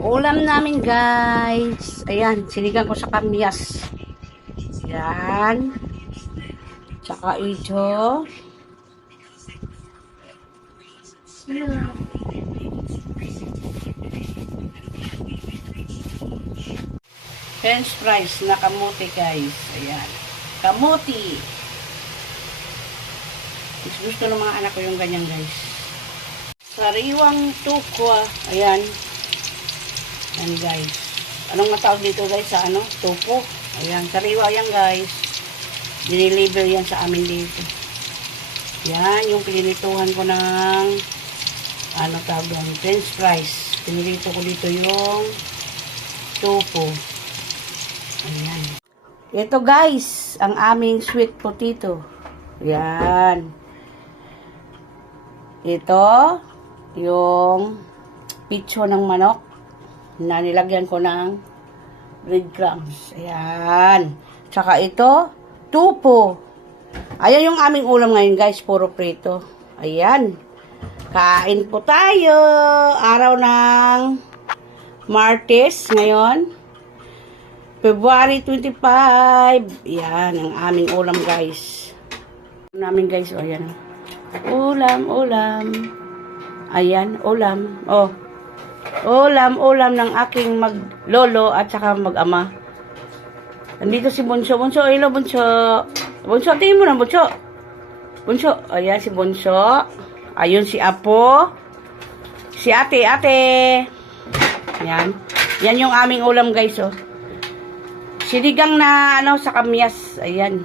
Ulam namin guys. Ayan, sinigang ko sa kamyas. Ayan. Tsaka ito. French fries na kamote guys. Ayan. Kamote. Gusto ng mga anak ko yung ganyan guys. Sariwang tukwa. Ayan. Ayan guys. Anong matawag dito guys sa ano? Tupo. Ayan. Sariwa yan guys. Diniliver yan sa amin dito. Yan. Yung pinilituhan ko ng ano tawag yan? French fries. Pinilito ko dito yung tupo. Ayan. Ito guys. Ang aming sweet potato. Ayan. Ito. Yung pitso ng manok na nilagyan ko ng breadcrumbs. Ayan. Tsaka ito, tupo. Ayan yung aming ulam ngayon guys. Puro prito. Ayan. Kain po tayo. Araw ng Martes ngayon. February 25. Ayan. Ang aming ulam guys. Namin guys. O ayan. Ulam. Ayan. Ulam. Oh. Ulam ng aking maglolo at saka mag-ama. Nandito si Bunso. Bunso, hello Bunso. Bunso, tingin mo na Bunso. Bunso, ayan si Bunso. Ayun si Apo. Si ate. Yan. Yan yung aming ulam guys, oh. Sinigang na ano sa kamyas. Ayan.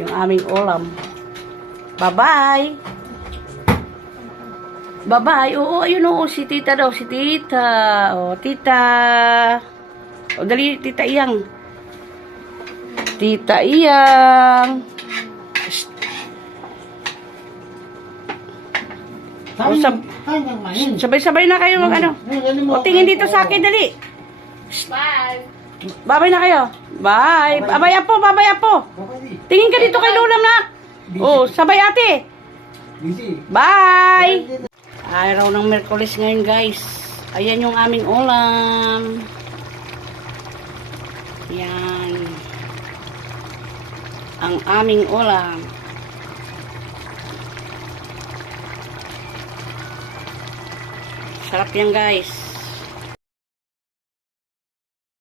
Yung aming ulam. Bye-bye. Bye-bye. Oo, ayun oo. Si tita daw. Si tita. O, tita. O, dali, tita Iyang. Tita Iyang. O, sabay-sabay na kayo mag ano. O, tingin dito sa akin, dali. Bye. Babay na kayo. Bye. Babay Apo. Tingin ka dito kay Lola na. O, sabay ate. Bye. Araw ng Miyerkules ngayon guys. Ayan yung aming ulam. Yan. Ang aming ulam. Sarap yan guys.